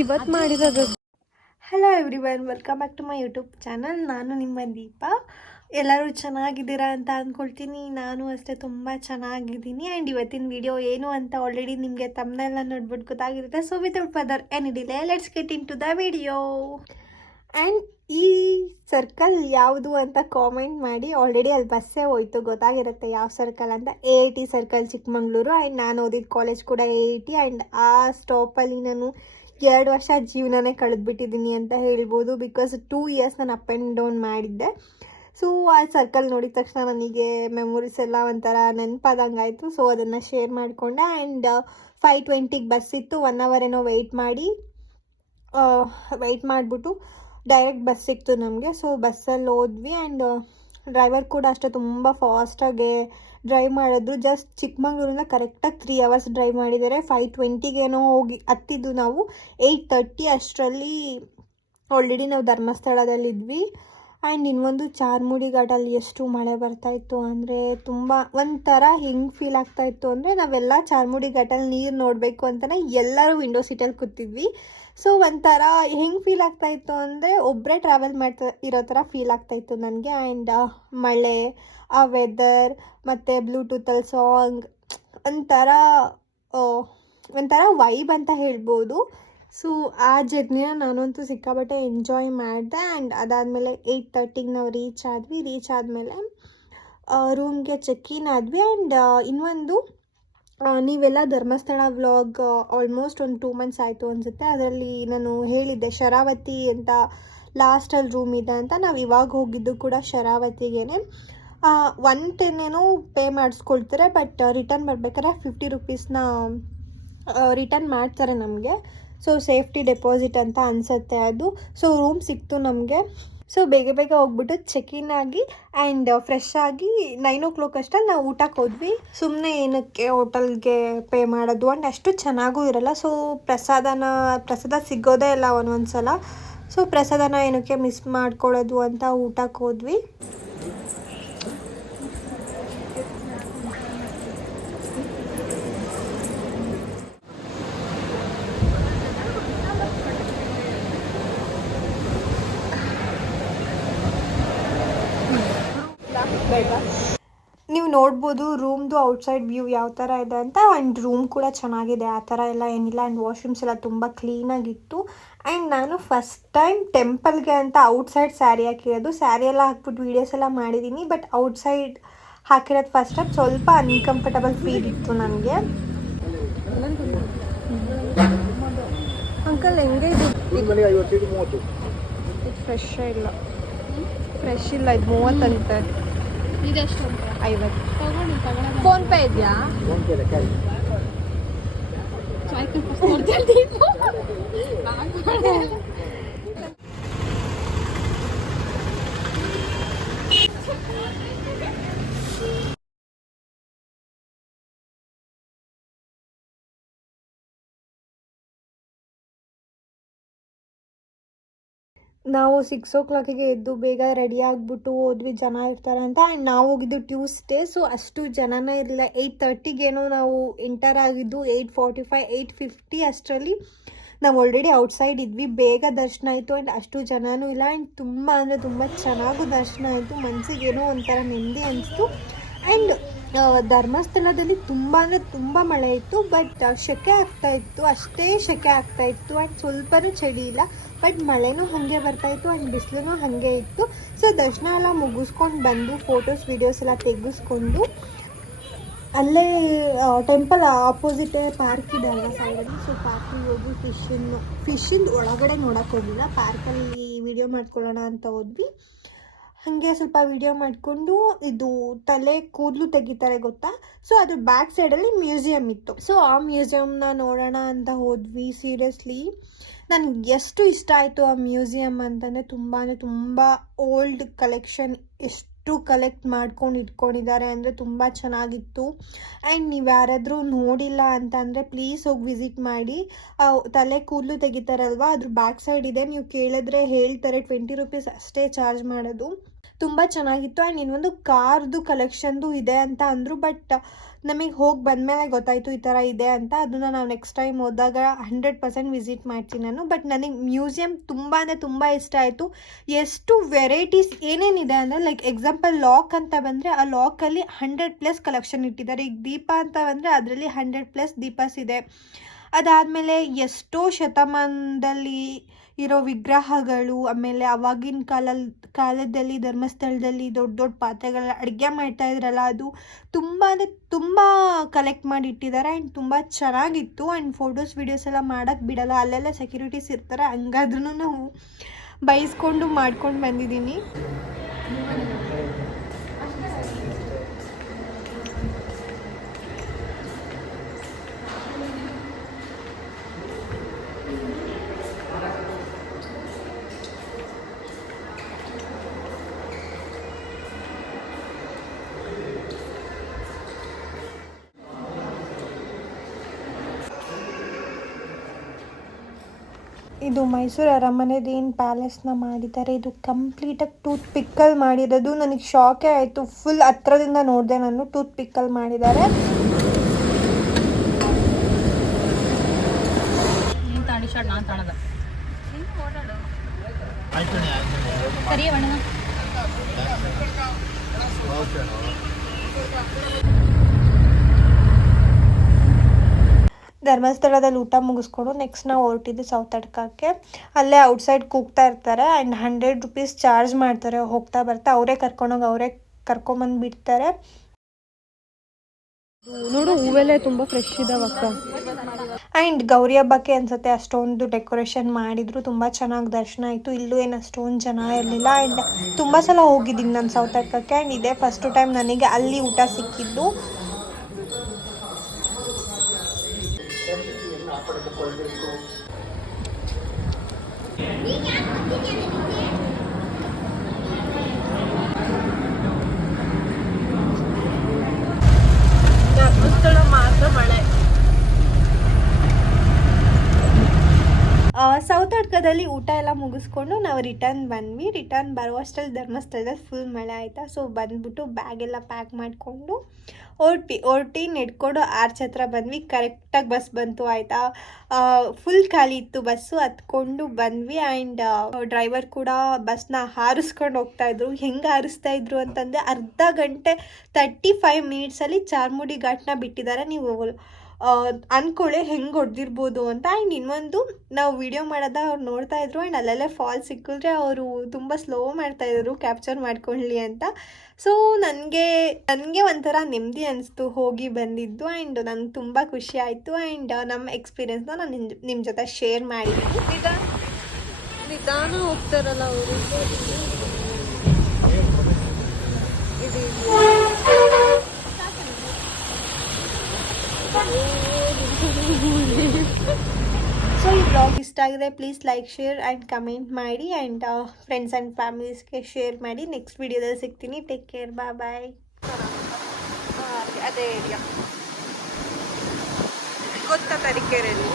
ಇವತ್ತು ಮಾಡಿರೋದು hello everyone welcome back to my YouTube channel ನಾನು ನಿಮ್ಮ ದೀಪ. ಎಲ್ಲರೂ ಚೆನ್ನಾಗಿದ್ದೀರಾ ಅಂತ ಅಂದ್ಕೊಳ್ತೀನಿ ನಾನು ಅಷ್ಟೇ ತುಂಬ ಚೆನ್ನಾಗಿದ್ದೀನಿ. ಆ್ಯಂಡ್ ಇವತ್ತಿನ ವಿಡಿಯೋ ಏನು ಅಂತ ಆಲ್ರೆಡಿ ನಿಮಗೆ ತಮ್ಮನೆಲ್ಲ ನೋಡ್ಬಿಟ್ಟು ಗೊತ್ತಾಗಿರುತ್ತೆ. So without further any delay let's get into the video and ಈ ಸರ್ಕಲ್ ಯಾವುದು ಅಂತ ಕಾಮೆಂಟ್ ಮಾಡಿ ಆಲ್ರೆಡಿ ಅಲ್ಲಿ ಬಸ್ಸೇ ಹೋಯ್ತು, ಗೊತ್ತಾಗಿರುತ್ತೆ ಯಾವ ಸರ್ಕಲ್ ಅಂತ. A I T circle Chikmagalur and ನಾನು ಓದಿದ ಕಾಲೇಜ್ ಕೂಡ ಎ ಐ ಟಿ ಆ್ಯಂಡ್ ಆ ಸ್ಟಾಪಲ್ಲಿ ನಾನು ಎರಡು ವರ್ಷ ಜೀವನನೇ ಕಳೆದ್ಬಿಟ್ಟಿದ್ದೀನಿ ಅಂತ ಹೇಳ್ಬೋದು ಬಿಕಾಸ್ ಟೂ ಇಯರ್ಸ್ ನಾನು ಅಪ್ ಆ್ಯಂಡ್ ಡೌನ್ ಮಾಡಿದ್ದೆ. ಸೊ ಆ ಸರ್ಕಲ್ ನೋಡಿದ ತಕ್ಷಣ ನನಗೆ ಮೆಮೊರೀಸ್ ಎಲ್ಲ ಒಂಥರ ನೆನಪಾದಂಗೆ ಆಯಿತು ಸೊ ಅದನ್ನು ಶೇರ್ ಮಾಡಿಕೊಂಡೆ ಆ್ಯಂಡ್ ಫೈವ್ ಟ್ವೆಂಟಿಗೆ ಬಸ್ ಇತ್ತು ಒನ್ ಅವರ್ ಏನೋ ವೆಯ್ಟ್ ಮಾಡಿ ವೆಯ್ಟ್ ಮಾಡಿಬಿಟ್ಟು ಡೈರೆಕ್ಟ್ ಬಸ್ ಸಿಕ್ತು ನಮಗೆ. ಸೊ ಬಸ್ಸಲ್ಲಿ ಹೋದ್ವಿ ಆ್ಯಂಡ್ ಡ್ರೈವರ್ ಕೂಡ ಅಷ್ಟೇ ತುಂಬ ಫಾಸ್ಟಾಗಿ ಡ್ರೈವ್ ಮಾಡಿದ್ರು. ಜಸ್ಟ್ ಚಿಕ್ಕಮಂಗ್ಳೂರಿಂದ ಕರೆಕ್ಟಾಗಿ ತ್ರೀ ಅವರ್ಸ್ ಡ್ರೈವ್ ಮಾಡಿದ್ದಾರೆ. ಫೈವ್ ಟ್ವೆಂಟಿಗೇನೋ ಹೋಗಿ ಹತ್ತಿದ್ದು ನಾವು. ಏಯ್ಟ್ ತರ್ಟಿ ಅಷ್ಟರಲ್ಲಿ ಆಲ್ರೆಡಿ ನಾವು ಧರ್ಮಸ್ಥಳದಲ್ಲಿದ್ವಿ. ಆ್ಯಂಡ್ ಇನ್ನೊಂದು ಚಾರ್ಮುಡಿ ಘಾಟಲ್ಲಿ ಎಷ್ಟು ಮಳೆ ಬರ್ತಾಯಿತ್ತು ಅಂದರೆ ತುಂಬ ಒಂಥರ ಹೆಂಗೆ ಫೀಲ್ ಆಗ್ತಾಯಿತ್ತು ಅಂದರೆ ನಾವೆಲ್ಲ ಚಾರ್ಮುಡಿ ಘಾಟಲ್ಲಿ ನೀರು ನೋಡಬೇಕು ಅಂತಲೇ ಎಲ್ಲರೂ ವಿಂಡೋ ಸೀಟಲ್ಲಿ ಕೂತಿದ್ವಿ. ಸೊ ಒಂಥರ ಹೆಂಗೆ ಫೀಲ್ ಆಗ್ತಾಯಿತ್ತು ಅಂದರೆ ಒಬ್ಬರೇ ಟ್ರಾವೆಲ್ ಮಾಡ್ತಾ ಇರೋ ಥರ ಫೀಲ್ ಆಗ್ತಾ ಇತ್ತು ನನಗೆ. ಆ್ಯಂಡ್ ಮಳೆ, ಆ ವೆದರ್ ಮತ್ತು ಬ್ಲೂಟೂತಲ್ಲಿ ಸಾಂಗ್ ಒಂಥರ ಒಂಥರ ವೈಬ್ ಅಂತ ಹೇಳ್ಬೋದು. ಸೊ ಆ ಜರ್ನಿನ ನಾನಂತೂ ಸಿಕ್ಕಾಬಟ್ಟೆ ಎಂಜಾಯ್ ಮಾಡಿದೆ ಆ್ಯಂಡ್ ಅದಾದಮೇಲೆ ಏಯ್ಟ್ ತರ್ಟಿಗೆ ನಾವು ರೀಚ್ ಆದ್ವಿ. ರೀಚ್ ಆದಮೇಲೆ ರೂಮ್ಗೆ ಚೆಕ್ ಇನ್ ಆದ್ವಿ ಆ್ಯಂಡ್ ಇನ್ನೊಂದು ನೀವೆಲ್ಲ ಧರ್ಮಸ್ಥಳ ವ್ಲಾಗ್ ಆಲ್ಮೋಸ್ಟ್ ಒಂದು ಟೂ ಮಂತ್ಸ್ ಆಯಿತು ಅನಿಸುತ್ತೆ. ಅದರಲ್ಲಿ ನಾನು ಹೇಳಿದ್ದೆ ಶರಾವತಿ ಅಂತ ಲಾಸ್ಟಲ್ಲಿ ರೂಮ್ ಇದೆ ಅಂತ. ನಾವು ಇವಾಗ ಹೋಗಿದ್ದು ಕೂಡ ಶರಾವತಿಗೇನೆ. ಒನ್ ಟೆನ್ ಏನೋ ಪೇ ಮಾಡಿಸ್ಕೊಳ್ತಾರೆ ಬಟ್ ರಿಟರ್ನ್ ಬರ್ಬೇಕಾದ್ರೆ ಫಿಫ್ಟಿ ರುಪೀಸ್ನ ರಿಟರ್ನ್ ಮಾಡ್ತಾರೆ ನಮಗೆ. ಸೊ ಸೇಫ್ಟಿ ಡೆಪಾಸಿಟ್ ಅಂತ ಅನಿಸುತ್ತೆ ಅದು. ಸೊ ರೂಮ್ ಸಿಕ್ತು ನಮಗೆ. ಸೊ ಬೇಗ ಬೇಗ ಹೋಗ್ಬಿಟ್ಟು ಚೆಕ್ ಇನ್ ಆಗಿ ಆ್ಯಂಡ್ ಫ್ರೆಶ್ ಆಗಿ ನೈನ್ ಓ ಕ್ಲಾಕ್ ಅಷ್ಟಲ್ಲಿ ನಾವು ಊಟಕ್ಕೆ ಹೋದ್ವಿ. ಸುಮ್ಮನೆ ಏನಕ್ಕೆ ಹೋಟೆಲ್ಗೆ ಪೇ ಮಾಡೋದು ಆ್ಯಂಡ್ ಅಷ್ಟು ಚೆನ್ನಾಗೂ ಇರಲ್ಲ. ಸೊ ಪ್ರಸಾದನ, ಪ್ರಸಾದ ಸಿಗೋದೇ ಇಲ್ಲ ಒಂದೊಂದು ಸಲ ಸೊ ಪ್ರಸಾದನ ಏನಕ್ಕೆ ಮಿಸ್ ಮಾಡ್ಕೊಳ್ಳೋದು ಅಂತ ಊಟಕ್ಕೆ ಹೋದ್ವಿ. ನೀವು ನೋಡ್ಬೋದು ರೂಮ್ದು ಔಟ್ಸೈಡ್ ವ್ಯೂ ಯಾವ ಥರ ಇದೆ ಅಂತ ಆ್ಯಂಡ್ ರೂಮ್ ಕೂಡ ಚೆನ್ನಾಗಿದೆ. ಆ ಥರ ಎಲ್ಲ ಏನಿಲ್ಲ ಆ್ಯಂಡ್ ವಾಶ್ರೂಮ್ಸ್ ಎಲ್ಲ ತುಂಬ ಕ್ಲೀನಾಗಿತ್ತು ಆ್ಯಂಡ್ ನಾನು ಫಸ್ಟ್ ಟೈಮ್ ಟೆಂಪಲ್ಗೆ ಅಂತ ಔಟ್ಸೈಡ್ ಸ್ಯಾರಿ ಹಾಕಿರೋದು. ಸ್ಯಾರಿ ಎಲ್ಲ ಹಾಕ್ಬಿಟ್ಟು ವೀಡಿಯೋಸ್ ಎಲ್ಲ ಮಾಡಿದ್ದೀನಿ ಬಟ್ ಔಟ್ಸೈಡ್ ಹಾಕಿರೋದು ಫಸ್ಟ್ ಟೈಮ್ ಸ್ವಲ್ಪ ಅನ್ಕಂಫರ್ಟಬಲ್ ಫೀಲ್ ಇತ್ತು ನನಗೆ. ಅಂಕಲ್ ಹೆಂಗೆ ಇದು? ಫ್ರೆಶ್ ಇಲ್ಲ. ಫ್ರೆಶ್ ಇಲ್ಲ ಇದು ಮೂವತ್ತಂತೆ. ಇದೆಷ್ಟು ಅಂತ? ಐವತ್ತು. ತಗೊಂಡು ತಗೊಳ್ಳೋಣ. ಫೋನ್ ಪೇ ಇದೆಯಾ? ಫೋನ್ ಪೇ ಫಸ್ಟ್ ಕೊಡ್ತೀನಿ. ನಾವು ಸಿಕ್ಸ್ ಓ ಕ್ಲಾಕಿಗೆ ಎದ್ದು ಬೇಗ ರೆಡಿ ಆಗಿಬಿಟ್ಟು ಹೋದ್ವಿ ಜನ ಇರ್ತಾರೆ ಅಂತ. ಆ್ಯಂಡ್ ನಾವು ಹೋಗಿದ್ದು ಟ್ಯೂಸ್ಡೇ ಸೊ ಅಷ್ಟು ಜನನೇ ಇರಲಿಲ್ಲ. ಏಯ್ಟ್ ತರ್ಟಿಗೇನೋ ನಾವು ಎಂಟರ್ ಆಗಿದ್ದು eight forty five eight fifty ಅಷ್ಟರಲ್ಲಿ ನಾವು ಆಲ್ರೆಡಿ ಔಟ್ಸೈಡ್ ಇದ್ವಿ. ಬೇಗ ದರ್ಶನ ಆಯಿತು ಆ್ಯಂಡ್ ಅಷ್ಟು ಜನನೂ ಇಲ್ಲ. ಆ್ಯಂಡ್ ತುಂಬ ಅಂದರೆ ತುಂಬ ಚೆನ್ನಾಗೂ ದರ್ಶನ ಆಯಿತು. ಮನಸ್ಸಿಗೆ ಏನೋ ಒಂಥರ ನೆಮ್ಮದಿ ಅನಿಸ್ತು. ಆ್ಯಂಡ್ ಧರ್ಮಸ್ಥಳದಲ್ಲಿ ತುಂಬ ಅಂದರೆ ತುಂಬ ಮಳೆ ಇತ್ತು ಬಟ್ ಸೆಕೆ ಆಗ್ತಾ ಇತ್ತು, ಅಷ್ಟೇ ಸೆಕೆ ಆಗ್ತಾ ಇತ್ತು ಆ್ಯಂಡ್ ಸ್ವಲ್ಪನೂ ಚಳಿ ಇಲ್ಲ ಬಟ್ ಮಳೆನೂ ಹಾಗೆ ಬರ್ತಾ ಇತ್ತು ಆ್ಯಂಡ್ ಬಿಸಿಲೂ ಹಾಗೆ ಇತ್ತು. ಸೊ ದರ್ಶನ ಎಲ್ಲ ಮುಗಿಸ್ಕೊಂಡು ಬಂದು ಫೋಟೋಸ್ ವೀಡಿಯೋಸ್ ಎಲ್ಲ ತೆಗೆಸ್ಕೊಂಡು, ಅಲ್ಲೇ ಟೆಂಪಲ್ ಆಪೋಸಿಟೇ ಪಾರ್ಕ್ ಇದೆ ಅಲ್ಲ ಸೈಡಲ್ಲಿ ಸೊ ಪಾರ್ಕಿಗೆ ಹೋಗಿ ಫಿಶನ್ನು ಫಿಶಿಂದ ಒಳಗಡೆ ನೋಡೋಕ್ಕೆ ಹೋಗಿಲ್ಲ ಪಾರ್ಕಲ್ಲಿ ವಿಡಿಯೋ ಮಾಡ್ಕೊಳ್ಳೋಣ ಅಂತ ಹೋದ್ವಿ. ಹಾಗೆ ಸ್ವಲ್ಪ ವಿಡಿಯೋ ಮಾಡಿಕೊಂಡು ಇದು ತಲೆ ಕೂದಲು ತೆಗಿತಾರೆ ಗೊತ್ತಾ? ಸೊ ಅದ್ರ ಬ್ಯಾಕ್ ಸೈಡಲ್ಲಿ ಮ್ಯೂಸಿಯಮ್ ಇತ್ತು. ಸೊ ಆ ಮ್ಯೂಸಿಯಮ್ನ ನೋಡೋಣ ಅಂತ ಹೋದ್ವಿ ಸೀರಿಯಸ್ಲಿ ನನಗೆ ಎಷ್ಟು ಇಷ್ಟ ಆಯಿತು ಆ ಮ್ಯೂಸಿಯಮ್ ಅಂತಂದರೆ ತುಂಬಾ ತುಂಬ ಓಲ್ಡ್ ಕಲೆಕ್ಷನ್ ಎಷ್ಟು ಕಲೆಕ್ಟ್ ಮಾಡ್ಕೊಂಡು ಇಟ್ಕೊಂಡಿದ್ದಾರೆ ಅಂದರೆ ತುಂಬ ಚೆನ್ನಾಗಿತ್ತು. ಆ್ಯಂಡ್ ನೀವು ಯಾರಾದರೂ ನೋಡಿಲ್ಲ ಅಂತ ಅಂದರೆ ಪ್ಲೀಸ್ ಹೋಗಿ ವಿಸಿಟ್ ಮಾಡಿ. ತಲೆ ಕೂದಲು ತೆಗಿತಾರಲ್ವ? ಅದ್ರ ಬ್ಯಾಕ್ ಸೈಡ್ ಇದೆ. ನೀವು ಕೇಳಿದ್ರೆ ಹೇಳ್ತಾರೆ. ಟ್ವೆಂಟಿ ರುಪೀಸ್ ಅಷ್ಟೇ ಚಾರ್ಜ್ ಮಾಡೋದು. ತುಂಬ ಚೆನ್ನಾಗಿತ್ತು. ಆ್ಯಂಡ್ ಇನ್ನೊಂದು ಕಾರ್ದು ಕಲೆಕ್ಷನ್ದು ಇದೆ ಅಂತ ಅಂದರು ಬಟ್ ನಮಗೆ ಹೋಗಿ ಬಂದಮೇಲೆ ಗೊತ್ತಾಯಿತು ಈ ಥರ ಇದೆ ಅಂತ. ಅದನ್ನು ನಾವು ನೆಕ್ಸ್ಟ್ ಟೈಮ್ ಹೋದಾಗ ಹಂಡ್ರೆಡ್ ಪರ್ಸೆಂಟ್ ವಿಸಿಟ್ ಮಾಡ್ತೀನಿ ನಾನು. ಬಟ್ ನನಗೆ ಮ್ಯೂಸಿಯಂ ತುಂಬ ಅಂದರೆ ತುಂಬ ಇಷ್ಟ ಆಯಿತು. ಎಷ್ಟು ವೆರೈಟೀಸ್ ಏನೇನಿದೆ ಅಂದರೆ ಲೈಕ್ ಎಕ್ಸಾಂಪಲ್ ಲಾಕ್ ಅಂತ ಬಂದರೆ ಆ ಲಾಕಲ್ಲಿ ಹಂಡ್ರೆಡ್ ಪ್ಲಸ್ ಕಲೆಕ್ಷನ್ ಇಟ್ಟಿದ್ದಾರೆ. ಈಗ ದೀಪ ಅಂತ ಬಂದರೆ ಅದರಲ್ಲಿ ಹಂಡ್ರೆಡ್ ಪ್ಲಸ್ ದೀಪಸ್ ಇದೆ. ಅದಾದಮೇಲೆ ಎಷ್ಟೋ ಶತಮಾನದಲ್ಲಿ ಇರೋ ವಿಗ್ರಹಗಳು, ಆಮೇಲೆ ಅವಾಗಿನ ಕಾಲಲ್ಲಿ ಕಾಲದಲ್ಲಿ, ಧರ್ಮಸ್ಥಳದಲ್ಲಿ ದೊಡ್ಡ ದೊಡ್ಡ ಪಾತ್ರೆಗಳ ಅಡುಗೆ ಮಾಡ್ತಾ ಇದ್ರಲ್ಲ, ಅದು ತುಂಬ ಅಂದರೆ ತುಂಬ ಕಲೆಕ್ಟ್ ಮಾಡಿ ಇಟ್ಟಿದ್ದಾರೆ. ಆ್ಯಂಡ್ ತುಂಬ ಚೆನ್ನಾಗಿತ್ತು. ಆ್ಯಂಡ್ ಫೋಟೋಸ್ ವೀಡಿಯೋಸ್ ಎಲ್ಲ ಮಾಡೋಕ್ಕೆ ಬಿಡಲ್ಲ. ಅಲ್ಲೆಲ್ಲ ಸೆಕ್ಯೂರಿಟೀಸ್ ಇರ್ತಾರೆ. ಹಂಗಾದ್ರೂ ನಾವು ಬೈಸ್ಕೊಂಡು ಮಾಡ್ಕೊಂಡು ಬಂದಿದ್ದೀನಿ. ಇದು ಮೈಸೂರು ಅರಮನೆದು ಏನು ಪ್ಯಾಲೇಸ್ನ ಮಾಡಿದ್ದಾರೆ. ಇದು ಕಂಪ್ಲೀಟಾಗಿ ಟೂತ್ ಪಿಕ್ಕಲ್ ಮಾಡಿರೋದು. ನನಗೆ ಶಾಕೇ ಆಯಿತು. ಫುಲ್ ಹತ್ರದಿಂದ ನೋಡಿದೆ ನಾನು ಟೂತ್ ಪಿಕ್ಕಲ್ ಮಾಡಿದ್ದಾರೆ. ನೀನು ಧರ್ಮಸ್ಥಳದಲ್ಲಿ ಊಟ ಮುಗಿಸ್ಕೊಂಡು ನೆಕ್ಸ್ಟ್ ನಾವು ಹೊರಟಿದ್ದು ಸೌತಡ್ಕಕ್ಕೆ ಅಲ್ಲೇ ಔಟ್ಸೈಡ್ ಕೂಗ್ತಾ ಇರ್ತಾರೆ ಆ್ಯಂಡ್ ಹಂಡ್ರೆಡ್ ರುಪೀಸ್ ಚಾರ್ಜ್ ಮಾಡ್ತಾರೆ. ಹೋಗ್ತಾ ಬರ್ತಾ ಅವರೇ ಕರ್ಕೊಂಡೋಗಿ ಅವರೇ ಕರ್ಕೊಂಬಂದು ಬಿಡ್ತಾರೆ. ನೋಡು ಹೂವೆಲ್ಲ ತುಂಬ ಫ್ರೆಶ್ ಇದಾವಕ್ಕ. ಆ್ಯಂಡ್ ಗೌರಿ ಹಬ್ಬಕ್ಕೆ ಅನ್ಸುತ್ತೆ ಅಷ್ಟೊಂದು ಡೆಕೋರೇಷನ್ ಮಾಡಿದ್ರು ತುಂಬ ಚೆನ್ನಾಗಿ ದರ್ಶನ ಆಯಿತು. ಇಲ್ಲೂ ಏನು ಅಷ್ಟೊಂದು ಜನ ಇರಲಿಲ್ಲ. ಆ್ಯಂಡ್ ತುಂಬ ಸಲ ಹೋಗಿದ್ದೀನಿ ನಾನು ಸೌತಡ್ಕಕ್ಕೆ ಆ್ಯಂಡ್ ಇದೇ ಫಸ್ಟು ಟೈಮ್ ನನಗೆ ಅಲ್ಲಿ ಊಟ ಸಿಕ್ಕಿದ್ದು. ಧರ್ಮಸ್ಥಳ ಅಡ್ಕದಲ್ಲಿ ಊಟ ಎಲ್ಲ ಮುಗಿಸ್ಕೊಂಡು ನಾವು ರಿಟರ್ನ್ ಬಂದ್ವಿ. ರಿಟರ್ನ್ ಬರುವಷ್ಟರಲ್ಲಿ ಧರ್ಮಸ್ಥಳದಲ್ಲಿ ಫುಲ್ ಮಳೆ ಆಯಿತಾ ಸೊ ಬಂದ್ಬಿಟ್ಟು ಬ್ಯಾಗೆಲ್ಲ ಪ್ಯಾಕ್ ಮಾಡಿಕೊಂಡು ಹೊರ್ಟ್ವಿ ಟಿ ನೆಡ್ಕೊಂಡು ಆರ್ಚ್ ಹತ್ರ ಬಂದ್ವಿ. ಕರೆಕ್ಟಾಗಿ ಬಸ್ ಬಂತು, ಆಯಿತಾ? ಫುಲ್ ಖಾಲಿ ಇತ್ತು ಬಸ್ಸು. ಹತ್ಕೊಂಡು ಬಂದ್ವಿ ಆ್ಯಂಡ್ ಡ್ರೈವರ್ ಕೂಡ ಬಸ್ನ ಹಾರಿಸ್ಕೊಂಡು ಹೋಗ್ತಾ ಇದ್ರು. ಹೆಂಗೆ ಹಾರಿಸ್ತಾ ಇದ್ರು ಅಂತಂದರೆ ಅರ್ಧ ಗಂಟೆ ತರ್ಟಿ ಫೈವ್ ಮಿನಿಟ್ಸಲ್ಲಿ ಚಾರ್ಮುಡಿ ಘಾಟ್ನ ಬಿಟ್ಟಿದ್ದಾರೆ. ನೀವು ಆ, ಅನ್ಕೊಳ್ಳಿ ಹೆಂಗೆ ಹೊಡೆದಿರ್ಬೋದು ಅಂತ. ಆ್ಯಂಡ್ ಇನ್ನೊಂದು ನಾವು ವಿಡಿಯೋ ಮಾಡೋದ ಅವ್ರು ನೋಡ್ತಾ ಇದ್ರು ಆ್ಯಂಡ್ ಅಲ್ಲಲ್ಲೇ ಫಾಲ್ ಸಿಕ್ಕಿದ್ರೆ ಅವರು ತುಂಬ ಸ್ಲೋ ಮಾಡ್ತಾ ಇದ್ರು ಕ್ಯಾಪ್ಚರ್ ಮಾಡ್ಕೊಳ್ಳಿ ಅಂತ. ಸೊ ನನಗೆ ನನಗೆ ಒಂಥರ ನೆಮ್ಮದಿ ಅನಿಸ್ತು ಹೋಗಿ ಬಂದಿದ್ದು ಆ್ಯಂಡ್ ನಂಗೆ ತುಂಬ ಖುಷಿ ಆಯಿತು ಆ್ಯಂಡ್ ನಮ್ಮ ಎಕ್ಸ್ಪೀರಿಯೆನ್ಸ್ನ ನಾನು ನಿಮ್ಮ ನಿಮ್ಮ ಜೊತೆ ಶೇರ್ ಮಾಡಿದ್ದೀನಿ ನಿಧಾನ ಹೋಗ್ತಾರಲ್ಲ ಅವರು. ಆಗಿದೆ please like share and comment ಮಾಡಿ ಆ್ಯಂಡ್ ಫ್ರೆಂಡ್ಸ್ ಆ್ಯಂಡ್ ಫ್ಯಾಮಿಲೀಸ್ಗೆ ಶೇರ್ ಮಾಡಿ. ನೆಕ್ಸ್ಟ್ ವೀಡಿಯೋದಲ್ಲಿ ಸಿಗ್ತೀನಿ. ಟೇಕ್ ಕೇರ್ ಬಾ ಬಾಯ್ ಅದೇ ಏರಿಯಾ ಗೊತ್ತಾ ತರೀಕೆರೆಯಲ್ಲಿ